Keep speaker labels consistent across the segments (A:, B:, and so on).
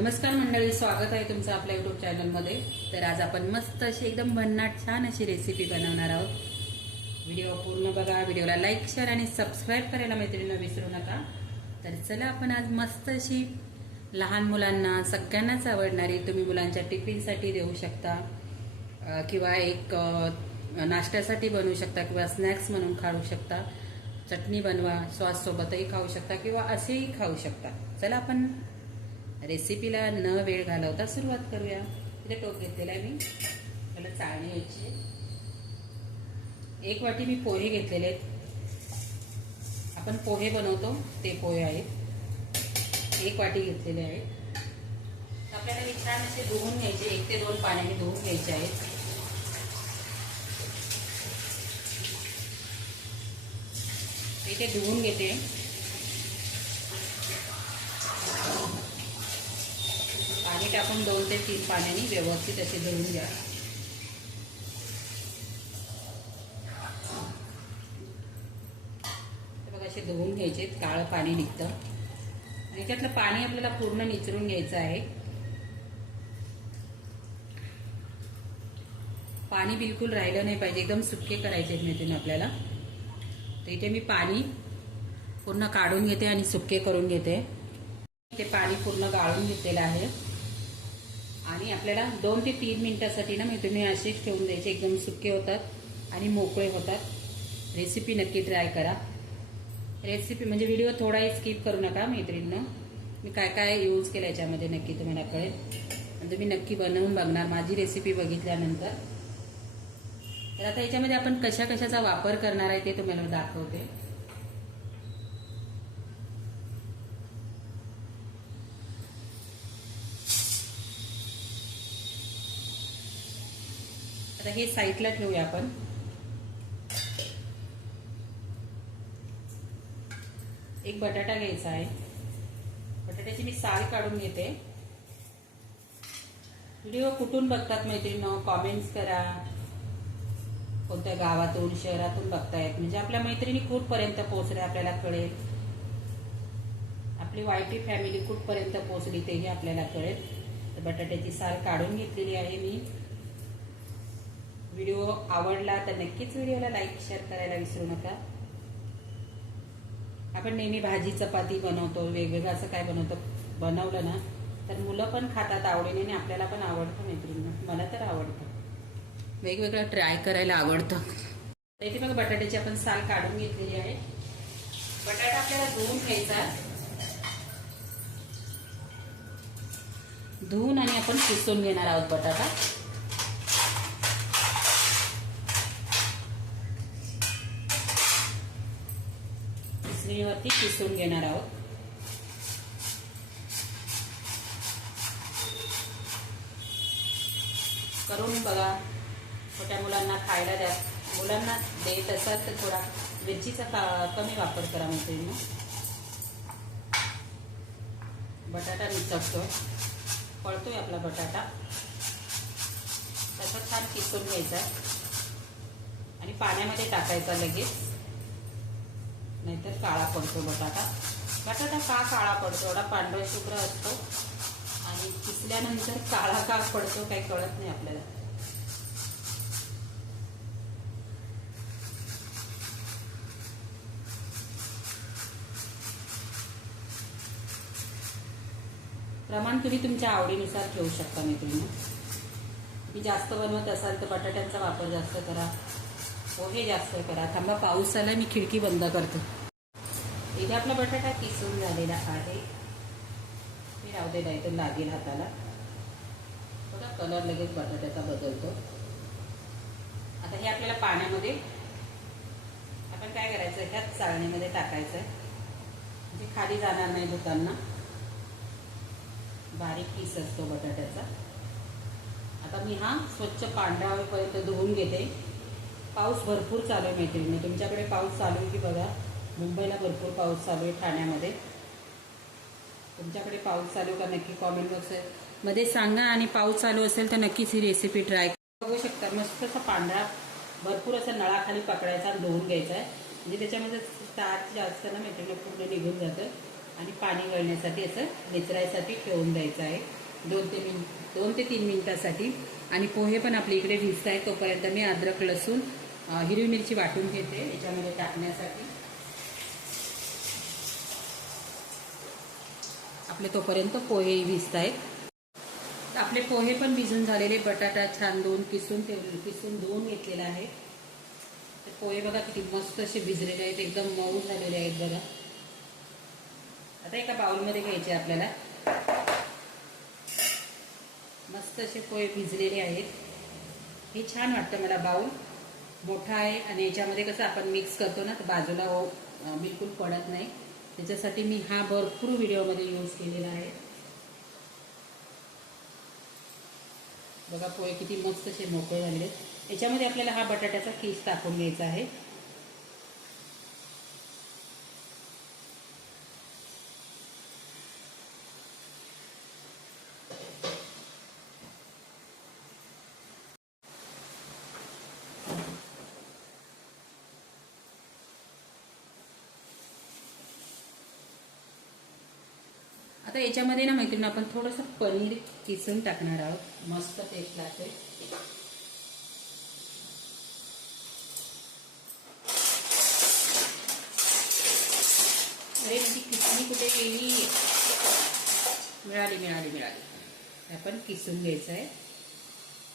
A: नमस्कार मंडळी स्वागत आहे तुमचं आपल्या युट्यूब चॅनलमध्ये तर आज आपण मस्त अशी एकदम भन्नाट छान अशी रेसिपी बनवणार आहोत. व्हिडिओ पूर्ण बघा व्हिडिओला लाईक शेअर आणि सबस्क्राईब करायला मैत्रिणींना विसरू नका. तर चला आपण आज मस्त अशी लहान मुलांना सगळ्यांनाच आवडणारी तुम्ही मुलांच्या टिफिनसाठी देऊ शकता किंवा एक नाश्त्यासाठी बनवू शकता किंवा स्नॅक्स म्हणून खाऊ शकता. चटणी बनवा सॉससोबतही खाऊ शकता किंवा असेही खाऊ शकता. चला आपण रेसिपीला न वेळ घालवता सुरुवात करूया. इथे टोप घेतलेला आहे मी. त्याला चाळणी घ्यायची आहे. एक वाटी मी पोहे घेतलेले आहेत. आपण पोहे बनवतो ते पोहे आहेत. एक वाटी घेतलेले आहेत. आपल्याला हे छान असे धुवून घ्यायचे. एक ते दोन पाण्याने धुवून घ्यायचे आहेत. इथे धुवून घेते. पाणी टाकून दोन ते तीन पाण्याने व्यवस्थित असे धुवून घ्या. बघा असे धुवून घ्यायचे काळं पाणी निघतं. आणि त्यातलं पाणी आपल्याला पूर्ण निचरून घ्यायचं आहे. पाणी बिलकुल राहिलं नाही पाहिजे एकदम सुके करायचे आहेत मैत्रीण आपल्याला. तर इथे मी पाणी पूर्ण काढून घेते आणि सुके करून घेते. ते पाणी पूर्ण गाळून घेतलेलं आहे. आणि आपल्याला दोन ते तीन मिनटासाठी ना मी तुम्ही असेच ठेवून द्यायचे एकदम सुके होतात आणि मोकळे होतात. रेसिपी नक्की ट्राय करा. रेसिपी म्हणजे व्हिडिओ थोडाही स्किप करू नका मैत्रिणीनं. मी काय काय यूज केलं याच्यामध्ये नक्की तुम्हाला कळेल. आणि तुम्ही नक्की बनवून बघणार. माझी रेसिपी बघितल्यानंतर. तर आता याच्यामध्ये आपण कशा कशाचा वापर करणार आहे ते तुम्हाला दाखवते. आता हे साईडला ठेवूया आपण. एक बटाटा घ्यायचा आहे. बटाट्याची मी साल काढून घेते. व्हिडिओ कुठून बघतात मैत्रिणी कॉमेंट्स करा. कोणत्या गावातून शहरातून बघतायत? म्हणजे आपल्या मैत्रिणी कुठपर्यंत पोहोचल्या आपल्याला कळेल. आपली वायटी फॅमिली कुठपर्यंत पोहोचली तेही आपल्याला कळेल. तर बटाट्याची साल काढून घेतलेली आहे मी. व्हिडिओ आवडला तर नक्कीच व्हिडिओला लाईक शेअर करायला विसरू नका. आपण नेहमी भाजी चपाती बनवतो वेगवेगळं असं काय बनवतो बनवलं ना तर मुलं पण खातात आवडीने आणि आपल्याला पण आवडतं मैत्रिणी मला तर आवडतं. वेगवेगळं ट्राय करायला आवडतं. इथे मग बटाट्याची आपण साल काढून घेतलेली आहे. बटाटा आपल्याला धुवून घ्यायचा. धुवून आणि आपण किसून घेणार आहोत बटाटा. किसणीवरती किसून घेणार आहोत. करून बघा. छोट्या मुलांना खायला द्या. मुलांना देत असाल तर थोडा मिरचीचा का- कमी वापर करा मैत्रिणी बटाटा निचकतो पळतोय आपला बटाटा. तसं छान किसून घ्यायचा. आणि पाण्यामध्ये टाकायचा लगेच. नाहीतर काळा पडतो बटाटा. बटाटा का काळा पडतो? एवढा पांढरा शुभ्र असतो. आणि किसल्यानंतर काळा का पडतो काही कळत नाही आपल्याला. प्रमाण तुम्ही तुमच्या आवडीनुसार ठेवू शकता मैत्रिणी तुम्ही जास्त बनवत असाल तर बटाट्यांचा वापर जास्त करा. पोहे जास्त करा. थांबा पाऊस आला मी खिडकी बंद करते. इथे आपला बटाटा किसून झालेला आहे. मी राहू दे नाही तर लागेल हाताला. बघा कलर लगेच बटाट्याचा बदलतो. आता हे आपल्याला पाण्यामध्ये आपण काय करायचं? ह्याच चाळणीमध्ये टाकायचं आहे म्हणजे खाली जाणार नाही धुताना. बारीक पीस असतो बटाट्याचा. आता मी हा स्वच्छ पांढरा होईपर्यंत धुवून घेते. पाऊस भरपूर चालू आहे मैत्रिणी. तुमच्याकडे पाऊस चालू आहे की बघा? मुंबईला भरपूर पाऊस चालू आहे ठाण्यामध्ये. तुमच्याकडे पाऊस चालू का? नक्की कॉमेंट बॉक्समध्ये सांगा आणि पाऊस चालू असेल तर नक्कीच ही रेसिपी ट्राय बघू शकता मस्त असा पांढरा भरपूर असा नळाखाली पकडायचा आणि धुवून घ्यायचा आहे. म्हणजे त्याच्यामध्ये स्टार्च जास्त ना मैत्रिणी पूर्ण निघून जातं. आणि पाणी गळण्यासाठी असं निचरायसाठी ठेवून द्यायचं आहे. दोन ते मिन दोन ते तीन मिनिटासाठी. आणि पोहे पण आपल्या इकडे भिजत आहेत तोपर्यंत मी अद्रक लसूण हिरवी मिरची वाटून घेते याच्यामध्ये टाकण्यासाठी. आपले तोपर्यंत पोहेही भिजत आहेत आपले पोहे पण भिजून झालेले बटाटा छान धुवून किसून ठेवले किसून धुवून घेतलेला आहे ते पोहे बघा किती मस्त असे भिजलेले आहेत एकदम मऊ झालेले आहेत बघा. आता एका बाउलमध्ये घ्यायचे आपल्याला. मस्त असे पोहे भिजलेले आहेत. हे छान वाटतं मला बाऊल मोठा आहे आणि याच्यामध्ये कसं आपण मिक्स करतो ना तर बाजूला हो, बिलकुल पडत नाही. त्याच्यासाठी मी हा भरपूर व्हिडिओमध्ये यूज केलेला आहे. बघा पोहे किती मस्त असे मोकळे झालेले आहेत. याच्यामध्ये आपल्याला हा बटाट्याचा किस टाकून घ्यायचा आहे. आता याच्यामध्ये ना मैत्रीण आपण थोडंसं पनीर किसून टाकणार आहोत. मस्त टेस्ट लागते. अरे माझी किसणी कुठे गेली? मिळाली मिळाली मिळाली. आपण किसून घ्यायचं आहे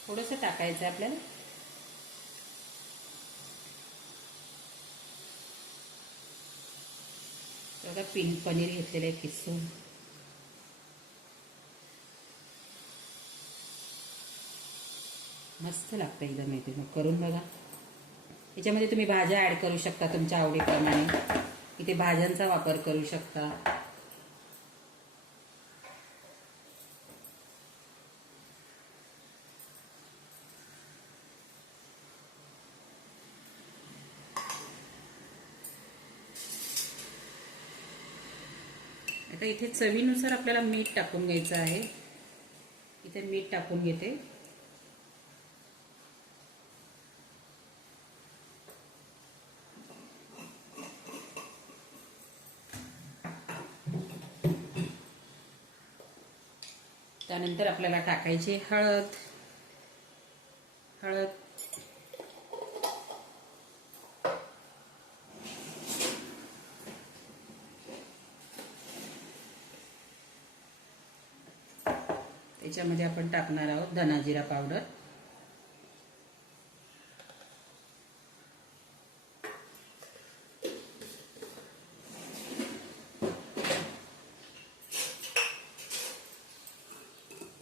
A: थोडंसं टाकायचं आहे आपल्याला. बघा पिन पनीर घेतलेलं आहे किसून. मस्त लागतं एकदम माहिती मग करून बघा. याच्यामध्ये तुम्ही भाज्या ॲड करू शकता तुमच्या आवडीप्रमाणे. इथे भाज्यांचा वापर करू शकता. आता इथे चवीनुसार आपल्याला मीठ टाकून घ्यायचं आहे. इथे मीठ टाकून घेते. त्यानंतर आपल्याला टाकायची हळद. हळद. त्याच्यामध्ये आपण टाकणार आहोत धनाजिरा पावडर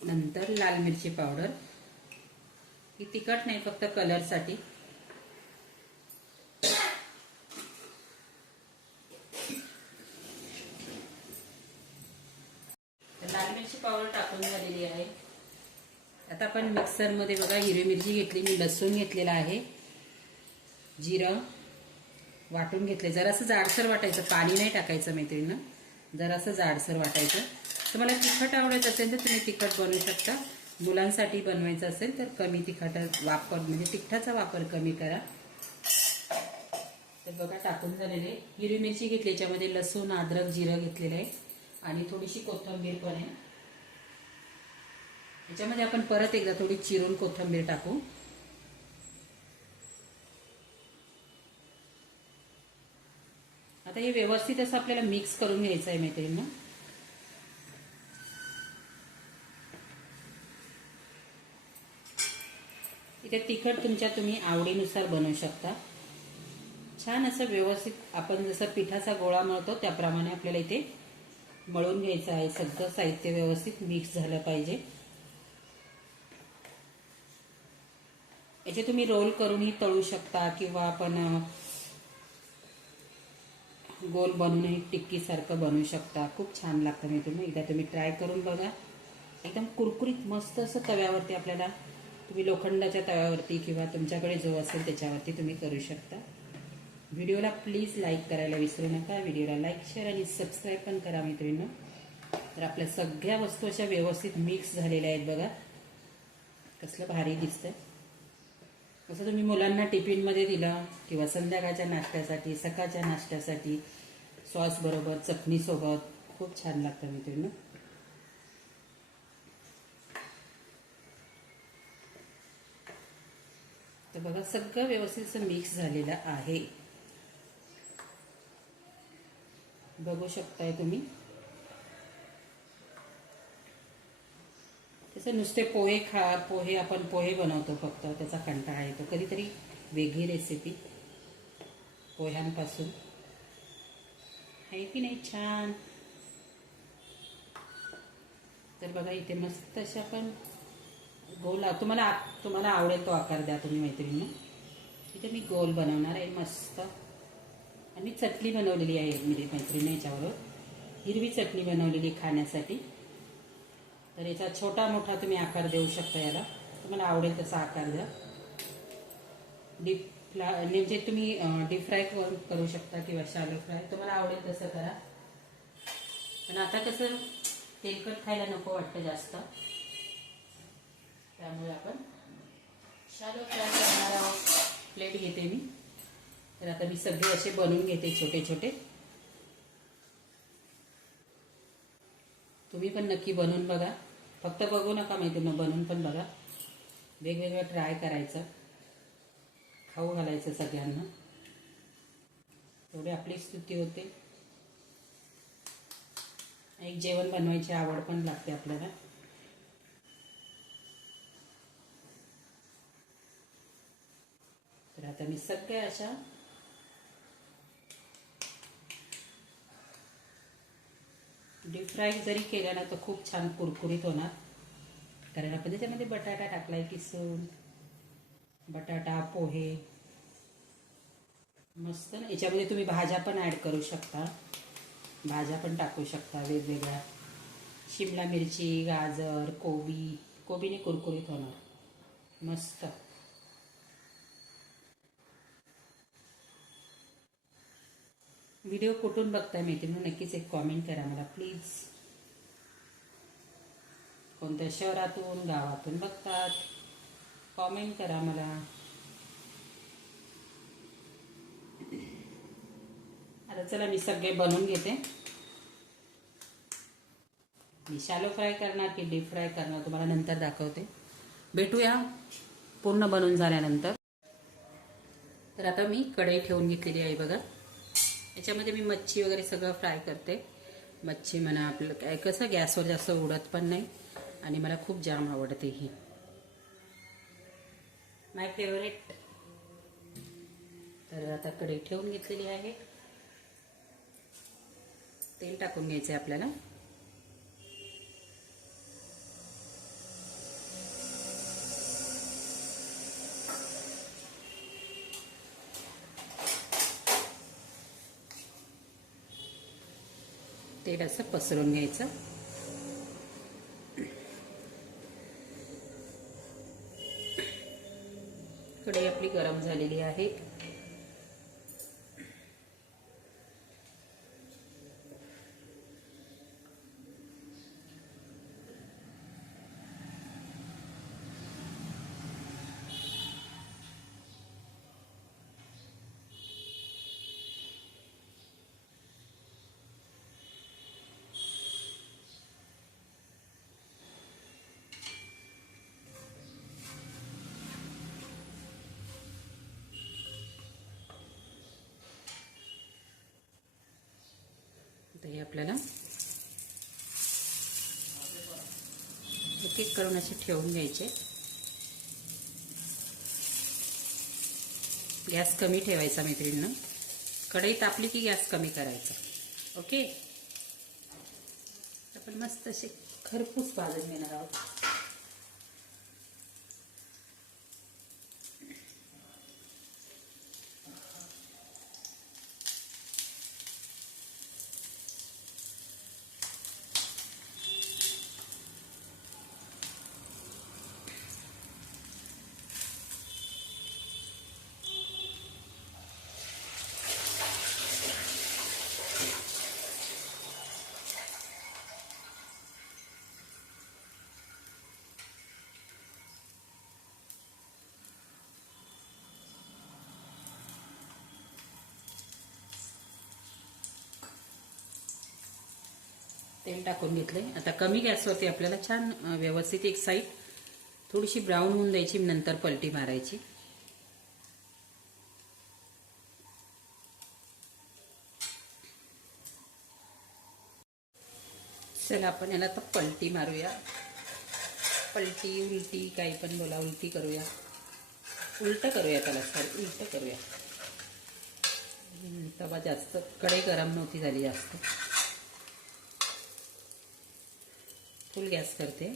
A: नंतर लाल मिरची पावडर. ही तिखट नाही फक्त कलरसाठी. तर लाल मिरची पावडर टाकून झालेली आहे. आता आपण मिक्सरमध्ये बघा हिरवी मिरची घेतली मी लसूण घेतलेला आहे. जिरं वाटून घेतले. जरासं जाडसर वाटायचं. पाणी नाही टाकायचं मैत्रिणीनं जरासं जाडसर वाटायचं. तुम्हाला तिखट आवडत असेल तर तुम्ही तिखट बनवू शकता. मुलांसाठी बनवायचं असेल तर कमी तिखट वापर म्हणजे तिखटाचा वापर कमी करा. तर बघा टाकून झालेले. हिरवी मिरची घेतली याच्यामध्ये लसूण अद्रक जिरं घेतलेलं आहे. आणि थोडीशी कोथिंबीर पण आहे. याच्यामध्ये आपण परत एकदा थोडी चिरून कोथिंबीर टाकू. आता हे व्यवस्थित असं आपल्याला मिक्स करून घ्यायचं आहे मैत्रिणींना इथे तिखट तुमच्या तुम्ही आवडीनुसार बनवू शकता. छान असं व्यवस्थित आपण जसं पिठाचा गोळा मळतो त्याप्रमाणे आपल्याला इथे मळून घ्यायचं आहे. सगळं साहित्य व्यवस्थित मिक्स झालं पाहिजे. याचे तुम्ही रोल करूनही तळू शकता किंवा आपण गोल बनवूनही टिक्कीसारखं बनवू शकता. खूप छान लागतं मी तुम्ही. एकदा तुम्ही ट्राय करून बघा. एकदम कुरकुरीत मस्त असं तव्यावरती आपल्याला तुम्ही लोखंडाच्या तव्यावरती किंवा तुमच्याकडे जो असेल त्याच्यावरती तुम्ही करू शकता. व्हिडिओला प्लीज लाईक करायला विसरू नका. व्हिडिओला लाईक शेअर आणि सबस्क्राईब पण करा मित्रांनो तर आपल्या सगळ्या वस्तू अशा व्यवस्थित मिक्स झालेल्या आहेत बघा. कसलं भारी दिसतंय. असं तुम्ही मुलांना टिफिनमध्ये दिलं किंवा संध्याकाळच्या नाश्त्यासाठी सकाळच्या नाश्त्यासाठी सॉस बरोबर चटणीसोबत खूप छान लागतं मित्रांनो तर बघा सगळं व्यवस्थित असं मिक्स झालेलं आहे. बघू शकताय तुम्ही. तसं नुसते पोहे खा पोहे आपण पोहे बनवतो फक्त. त्याचा कंटाळा येतो. कधीतरी वेगळी रेसिपी पोह्यांपासून. आहे की नाही? छान. तर बघा इथे मस्त अशा आपण गोल तुम्हाला तुम्हाला आवडेल तो आकार द्या तुम्ही मैत्रिणी इथे मी गोल बनवणार आहे मस्त. आणि चटणी बनवलेली आहे मी मैत्रिणी याच्याबरोबर. हिरवी चटणी बनवलेली खाण्यासाठी. तर याचा छोटा मोठा तुम्ही आकार देऊ शकता याला. तुम्हाला आवडेल तसा आकार द्या. डीप फ्ला म्हणजे तुम्ही डीप फ्राय करू शकता किंवा शालो फ्राय तुम्हाला आवडेल तसं करा. पण आता कसं तेलकट खायला नको वाटतं जास्त. त्यामुळे आपण शालो फ्राय करणार आहोत प्लेट घेते मी. तर आता मी सगळे असे बनवून घेते छोटे छोटे. तुम्ही पण नक्की बनवून बघा. फक्त बघू नका माहिती बनवून पण बघा. वेगवेगळं ट्राय करायचं. खाऊ घालायचं सगळ्यांना. तेवढी आपली स्तुती होते. एक जेवण बनवायची आवड पण लागते आपल्याला. तर आता मी सगळ्या अशा डीप फ्राय जरी केल्या ना तर खूप छान कुरकुरीत होणार. कारण आपण त्याच्यामध्ये बटाटा टाकलाय किसून बटाटा पोहे. मस्त ना. याच्यामध्ये तुम्ही भाज्या पण ॲड करू शकता. भाज्या पण टाकू शकता वेगवेगळ्या. शिमला मिरची गाजर कोबी. कोबीने कुरकुरीत होणार. मस्त. व्हिडिओ कुठून बघताय मैत्रिणी? नक्कीच एक कॉमेंट करा मला प्लीज कोणत्या शहरातून गावातून बघतात? कॉमेंट करा मला. आता चला मी सगळे बनवून घेते. मी शालो फ्राय करणार की डीप फ्राय करणार तुम्हाला नंतर दाखवते. भेटूया पूर्ण बनवून झाल्यानंतर. तर आता मी कढई ठेवून घेतलेली आहे बघा. याच्यामध्ये मी मच्छी वगैरे सगळं फ्राय करते. मच्छी म्हणा आपलं काय कसं गॅसवर जास्त उडत पण नाही. आणि मला खूप जाम आवडते ही. माय फेवरेट तर आता कढई ठेवून घेतलेली आहे. तेल टाकून घ्यायचं आहे आपल्याला. तेल असं पसरून घ्यायचं. कढई आपली गरम झालेली आहे. आता हे आपल्याला. एक एक करून असे ठेवून घ्यायचे. गॅस कमी ठेवायचा मैत्रिणीनं. कढई तापली की गॅस कमी करायचा. ओके? आपण मस्त असे खरपूस भाजून घेणार आहोत. तेल टाकून घेतले आता कमी गॅसवरती आपल्याला छान व्यवस्थित एक साईड थोडीशी ब्राऊन होऊन द्यायची नंतर पलटी मारायची. चला आपण याला आता पलटी मारूया. पलटी उलटी काही पण बोला उलटी करूया. उलट करूया त्याला सर उलट करूया. तवा जास्त कडे गरम नव्हती झाली जास्त. फुल गॅस करते.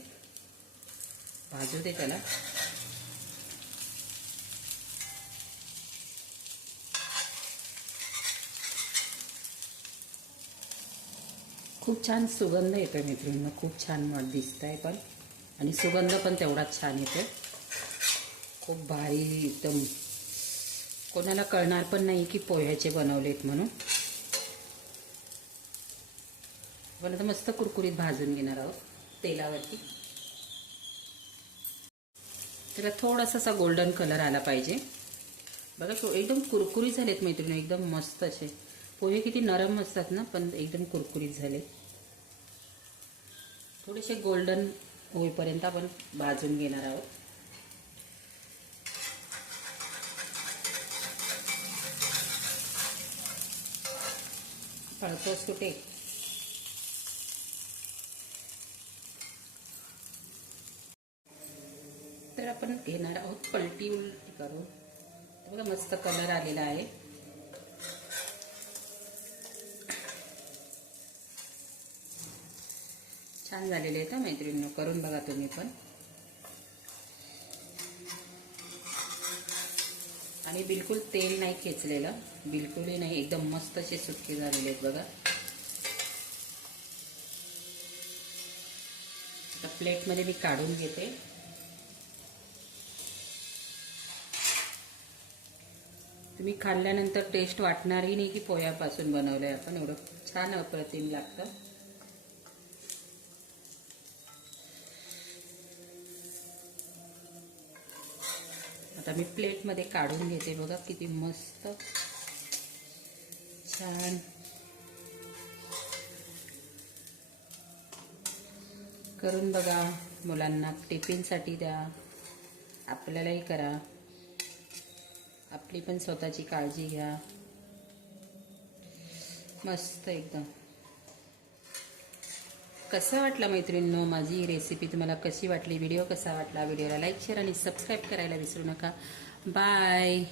A: भाजू दे त्याला. खूप छान सुगंध येतोय मैत्रिणींना खूप छान मठ दिसत आहे पण. आणि सुगंध पण तेवढाच छान येतोय. खूप भारी एकदम. कोणाला कळणार पण नाही की पोह्याचे बनवलेत म्हणून. पण आता मस्त कुरकुरीत भाजून घेणार आहोत. तेलावरती. त्याला थोडासा असा गोल्डन कलर आला पाहिजे. बघा शो एकदम कुरकुरीत झालेत मैत्रिणी एकदम मस्त असे. पोहे किती नरम असतात ना पण एकदम कुरकुरीत झाले थोडेसे गोल्डन होईपर्यंत आपण भाजून घेणार आहोत. पळतोस कुठे? तर आपण घेणार आहोत. पलटी उलटी करून. बघा मस्त कलर आलेला आहे. छान झालेले आहेत मैत्रिणी करून बघा तुम्ही पण. आणि बिलकुल तेल नाही खेचलेलं. बिलकुलही नाही. एकदम मस्त असे सुटके झालेले आहेत बघा. आता प्लेटमध्ये मी काढून घेते. तुम्ही खाल्ल्यानंतर टेस्ट वाटणारही नाही की पोह्यापासून बनवलं आहे आपण एवढं छान अप्रतिम लागतं. आता मी प्लेटमध्ये काढून घेते. बघा किती मस्त. छान. करून बघा. मुलांना टिफिनसाठी द्या. आपल्यालाही करा. आपली पण स्वतःची काळजी घ्या. मस्त एकदम. कसं वाटलं मैत्रिणींनो? माझी ही रेसिपी तुम्हाला कशी वाटली? व्हिडिओ कसा वाटला? व्हिडिओला लाईक शेअर आणि सबस्क्राईब करायला विसरू नका. बाय